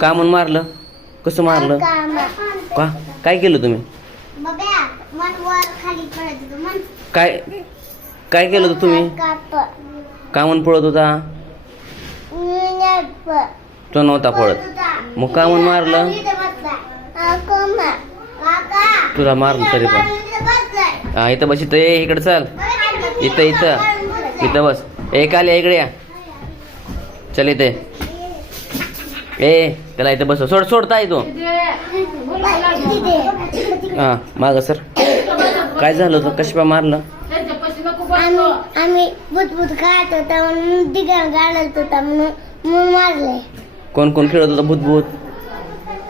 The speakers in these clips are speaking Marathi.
का म्हणून मारलं? कसं मारलं? का काय केलं तुम्ही? काय काय केलं होतं तुम्ही? का म्हणून पळत होता? तो नव्हता पळत, मग का म्हणून मारलं? तुला मारलं तरी पण. हा इथं बस, इथं ये, इकडे चल, इथं इथं इथं बस. एक आले इकडे या, चल इथे. ए त्याला इथं बस. सोडता येतो. हा माग सर. काय झालं होतं? कशा मारलं? आम्ही भूतभूत गाळत होता म्हणून दिगण गाळत होता म्हणून मारले. कोण कोण खेळत होता भूतभूत?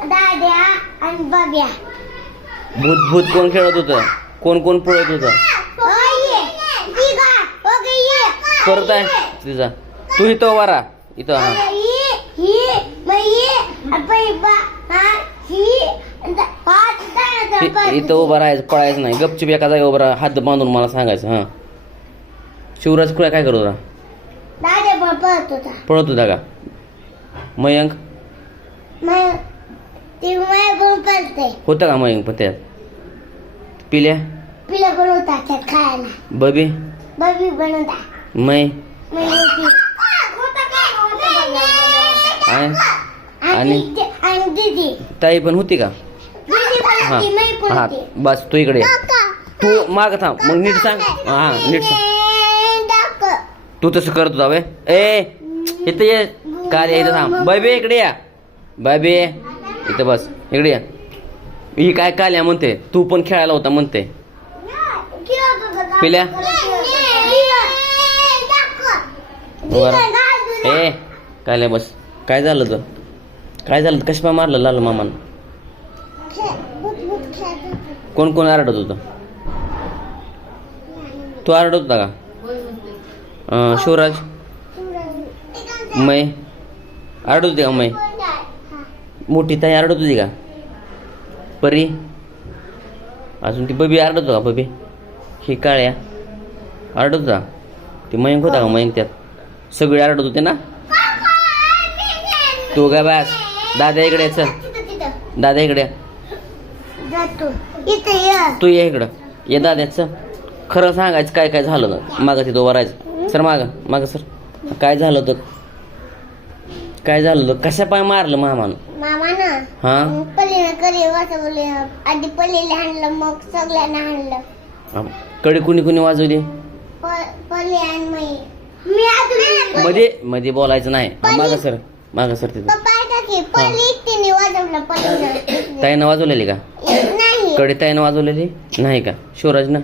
दाद्या आणि बाब्या. भूतभूत कोण खेळत होतं? कोण कोण पळत होतं? परत आहे तिचा. तू इथं उभा राहा इथं. हा इथं उभं राहायचं, पळायचं नाही. गपचूप एका जागी उभं राहा, हात बांधून मला सांगायचं. हा शिवराज कुळ्या काय करत होता? पळत होता का? मयंक होता का मयंक? पण त्यात पिल्या बनवता खायला. बबी बबी बनवता. मै आणि दीदी ताई पण होती का? हा हा बस तू इकडे. तू माग थांब, मग नीट सांग. हा नीट सांग. तू तसं करत होता वे. ए इथं ये. काय इथं थांब. बाबे इकडे या. बाबे इथं बस, इकडे या. ही काय काल्या म्हणते? तू पण खेळायला होता म्हणते. पिल्या ए काल्या बस. काय झालं तर? काय झालं? कशा मारलं लाल मामान? कोण कोण आरडत होतं? तू आरडत होता का? शिवराज मै आरडत होती का? मै मोठी ताई आरडत होती का? परी अजून ती बबी आरडत होता का? बबी ही काळ्या आरडत होता. ती मयंक होता का? मयंक त्यात सगळे आरडत होते ना? तू काय बस. दादा इकडे चल. दादा इकडे. तू ये इकडं ये. दाद्याच खरं सांगायचं काय काय झालं तर. मागं तिथं वरायचं. सर माग सर. काय झालं होतं? काय झालं होतं? कशा पाय मारलं मामानं? हा आधी पल्लीला हाणलं, मग सगळ्यांना हाणलं. कडे कुणी कुणी वाजवली? मध्ये मध्ये बोलायचं नाही. माग सर तिथं. ताईनं वाजवलेली का? कडे ताईनं वाजवलेली नाही का? शिवराजनं,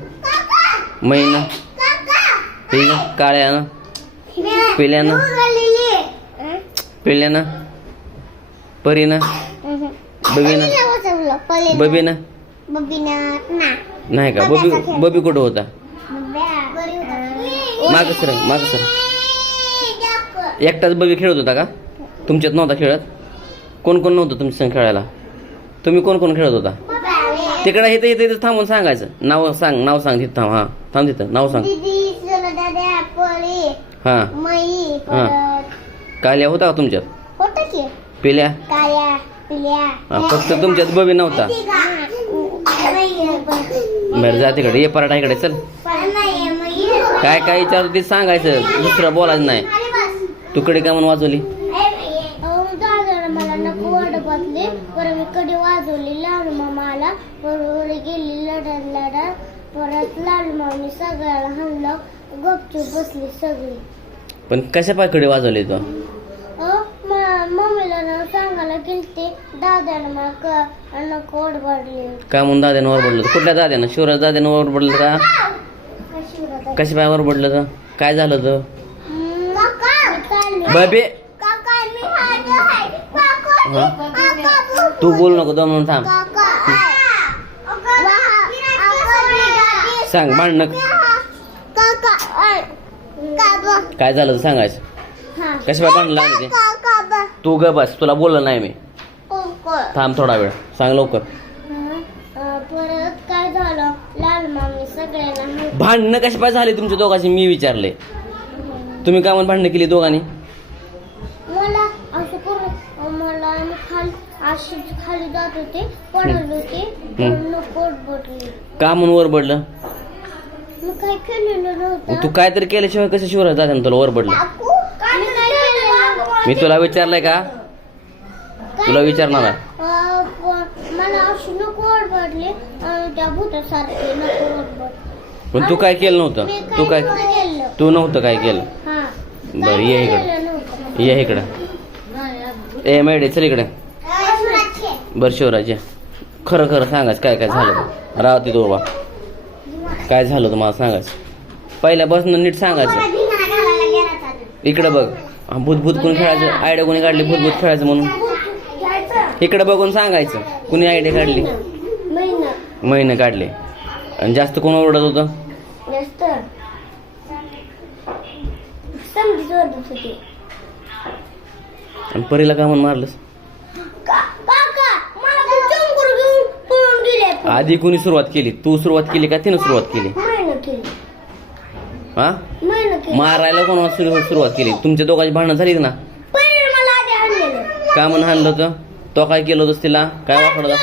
मैनं, काळ्यानं, पिल्यानं, परीनं, बबीनं नाही का? बबी कुठं होता? माग सर. एकटाच बबी खेळत होता का? तुमच्यात नव्हता खेळत? कोण कोण नव्हतं तुमच्या संग खेळायला? तुम्ही कोण कोण खेळत होता? तिकडे इथं इथं इथं थांबून सांगायचं. नाव सांग तिथं. थांब. हा थांब तिथं. नाव सांग. हा हा काल्या होता का तुमच्यात? पिल्या फक्त तुमच्यात बबी नव्हता. बरं जा तिकडे. ये पराठा इकडे चल. काय काय विचारतो ते सांगायचं, दुसरं बोलायचं नाही. तुकडे काय म्हणून वाजवली? मला नको वाटले परत मी कधी वाजवली. लालू मामाला बरोबर गेली लढत. परत लालू मामी सगळ्याला हाणलं. गपचूप बसली सगळी. पण कशा पायकडे वाजवले तो? मम्मीला सांगायला गेलते. दादानं मला नको ओरबडले. काय म्हणून दाद्यानं ओरबडलं? कुठल्या दाद्यानं? शिवराज दाद्यानं ओरबडलं का? कशा पाय ओरबडलं तर? काय झालं तर? बाबे तू बोल नको. 2 मिनिट थांब. सांग. भांडण काय झालं सांगायचं. कशा भांडण लागले ते? तू ग बस. तुला बोललं नाही मी. थांब थोडा वेळ. सांग लवकर. परत काय झालं? लाल मामी सगळ्यांना भांडणं कशा पाय झाले तुमच्या दोघांची? मी विचारले. तुम्ही काय म्हणून भांडणं केली दोघांनी? मला असं करून मला मी अशी खाली जात होते पडत होते म्हणून पोट बोटली. का म्हणून वरबडलं? मी काय केलेलं नव्हतं. तू काहीतरी केल्याशिवाय कसं शिवराज दादा तुला वरबडलं? मी काय केलेलं नव्हतं. मी तुला विचारलंय का? तुला विचारणार आहे. मला अशी नको ओरबडली त्या भूतासारखे नको ओरबड. पण तू काय केलं नव्हतं? तू काय केलं? तू नव्हतं काय केलं? हा. बरं ये इकडे, केलेलं नव्हतं. ये इकडे. ए मैडे चल इकडे. बर शिवराज ये. खरं खरं सांगायचं काय काय झालं ते. राव तिथं उभा. काय झालं तुम्हाला सांगायचं पहिल्यापासून नीट सांगायचं. इकडे बघ. भूत भूत कोणी खेळायचं आयडिया कोणी काढली? भूत भूत खेळायचं म्हणून इकडे बघून सांगायचं. कुणी आयडिया काढली? महिने काढले. आणि जास्त कोण ओरडत होतं? जास्त समजीच ओरडत होती. आणि परीला का म्हणून मारलंस? आधी कोणी सुरुवात केली? तू सुरुवात केली का तिने सुरुवात केली? हा मारायला कोण सुरुवात केली? तुमच्या दोघांची भांडणं झाली ना? का म्हणून हाणलं होतं? तो काय केलं होतं तिला? काय वाकडं होतं?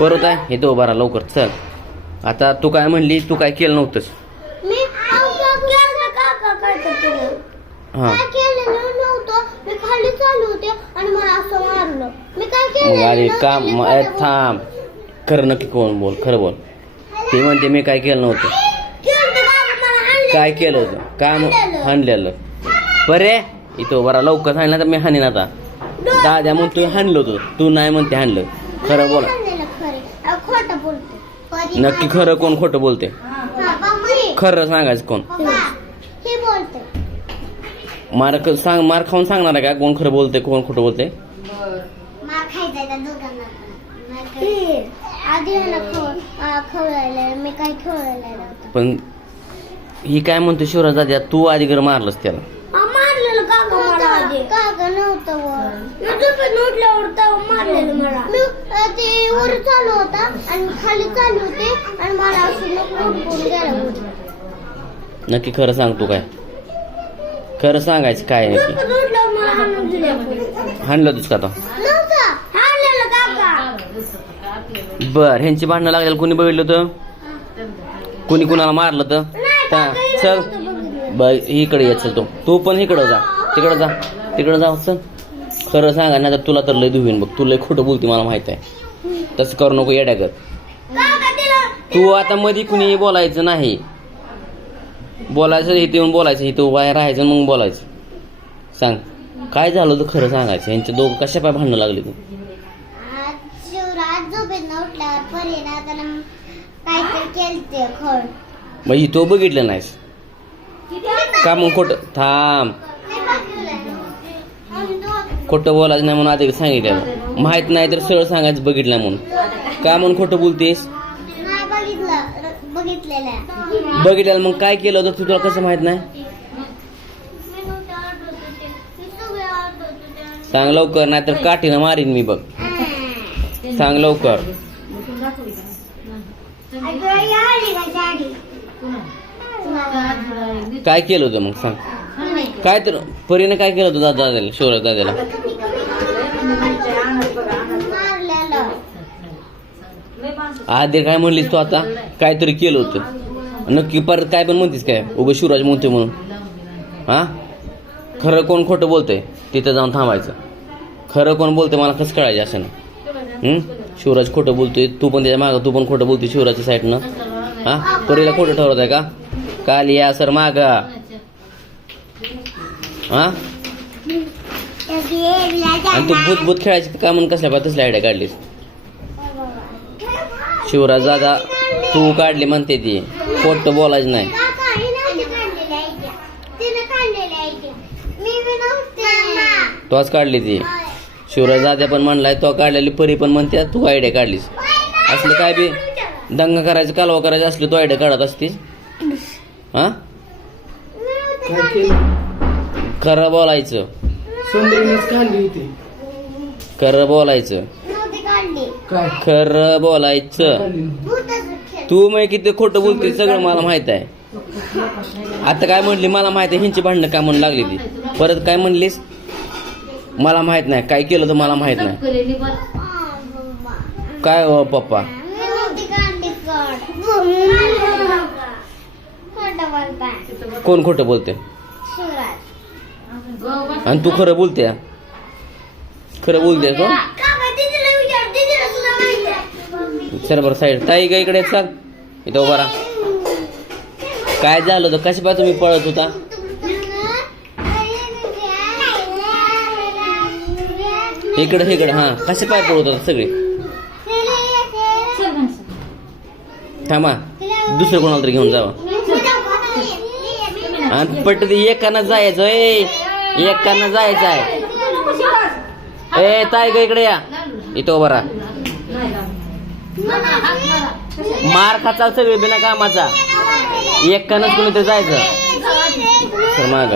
परत आहे हे तो बारा लवकर चल. आता तू काय म्हणली? तू काय केलं नव्हतंस? हा मी खाली चालू होते आणि मला असं मारलं. मी काय मग अरे केलं? काम थांब. खरं नक्की कोण बोल, खरं बोल. ते म्हणते मी काय केलं नव्हतं. काय केलं होतं? काम हाणलेलं. बरे इथं बरा लवकर सांगितलं तर मी हाणीन आता. दाद्या म्हणतोय हाणलं होतं, तू नाही म्हणते हाणलं. खरं बोला. खोटं बोलते. नक्की खरं कोण खोटं बोलते? खरं सांगायचं कोण? हे बोलते. मार सांग, मार खाऊन सांगणार आहे का कोण खरं बोलते कोण खोटं बोलते? मार खायचा त्या दोघांना. आधी खवळायला मी काय खवळायला नव्हतं. पण ही काय म्हणतो शिवराज दाद्या तू आधी घर मारलंस त्याला? मारलेलं काका मला आधी. काका नव्हतं वर. मी झोपेत उठल्यावर तेव्हा मारलेलं मला. ते वर चालू होता आणि खाली चालू होते आणि मला असं नको गेलं. नक्की खरं सांग तू काय? खरं सांगायचं काय नक्की? उठल्यावर मला हाणून दिलं. हाणलं तुझ का तो? नव्हतं हाणलेलं काका. बर ह्यांची भांडणं लागलेलं कोणी बघितलं होतं? कोणी कुणाला मारलं तर? चल बर इकडे ये. चल तू पण इकडं जा. तिकडं जा. तिकडं जा. चल खरं सांगा नाही तर तुला तर लय धुवीन बघ. तू लय खोटं बोलते मला माहित आहे. तसं करू नको येड्यागत. तू आता मध्ये कुणी बोलायचं नाही. बोलायचं इथे येऊन बोलायचं. इथे उभा राहायचं मग बोलायचं. सांग काय झालं होतं खरं सांगायचं. यांचे दोघं कशा पाय भांडणं लागले तू? शिवराज झोपेत उठल्यावर परीला त्याला काहीतरी केलते खड. मग तो बघितलं नाहीस का? मग खोटं थांब. खोटं बोलायचं नाही म्हणून आधी सांगितलं. माहित नाही तर सरळ सांगायचं बघितलं म्हणून. का म्हणून खोटं बोलतेस? बघितलेलं मग काय केलं होतं तुला कसं माहित नाही? सांग लवकर नाही तर काठीनं मारीन मी बघ. सांग लवकर. काय केलं होतं मग सांग. काय तर परीने काय केलं होतं दादाला शिवराज दादाला? आधी काय म्हणलीस तू आता? काहीतरी केलं होतं नक्की. परत काय पण म्हणतीस काय? उभं शिवराज म्हणतोय म्हणून. हा खरं कोण खोटं बोलतंय तिथं जाऊन थांबायचं. खरं कोण बोलतंय मला कसं कळायचं असं नाही. शिवराज खोटं बोलतोय तू पण त्याच्या मागं तू पण खोटं बोलतोय शिवराजच्या साईडनं. हा परीला खोटं ठरवत आहे का? काल या सर माग हा आणि तू भूत भूत खेळायची का म्हणून कसल्या तसल्या आयडिया काढलीस? शिवराज दादा तू काढली म्हणते ती. खोटं बोलायचं नाही. तोच काढली ती. शिवराज दादा पण म्हणलाय तो काढलेली. परी पण म्हणते तू आयडिया काढलीस. असलं काय बी दंगा करायचं कालवा करायचं असलं तू आयडिया काढत असतीस. हा खरं बोलायचं. खरं बोलायचं. खरं बोलायचं. तू मग किती खोटं बोलते सगळं मला माहित आहे. आता काय म्हणली मला माहित आहे. ह्यांची भांडणं काय म्हणून लागली ती. परत काय म्हणलीस? मला माहित नाही काय केलं तर मला माहित नाही. काय हो पप्पा? कोण खोटं बोलते? आणि तू खरं बोलते? खरं बोलते का? सर बरं साईड. ताई का इकडे सांग, इथं उभा राहा. काय झालं होतं? कशा पाय तुम्ही पळत होता? इकडे इकडे हा कसे पाय पळत होता सगळे? थांबा, दुसरं कोणाला तरी घेऊन जावा. आणि पट्ट एकानं जायचं, एकानं जायचं आहे. ए ताई का इकडे या, इथं उभा राहा. मार खाचाल सगळे बिना कामाचा. एकानंच कोणीतरी जायचं. सर माग.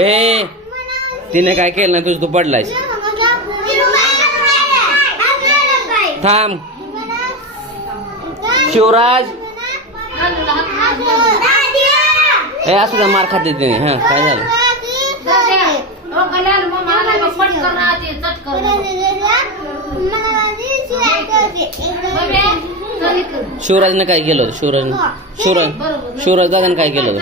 ए तिने काय केलं नाही तुझं, तू पडलायस. थांब शिवराज. ए असू द्या, मार खाते तिने. हा काय झालं? शिवराजने काय केलं होतं? शिवराज दादाने काय केलं होतं?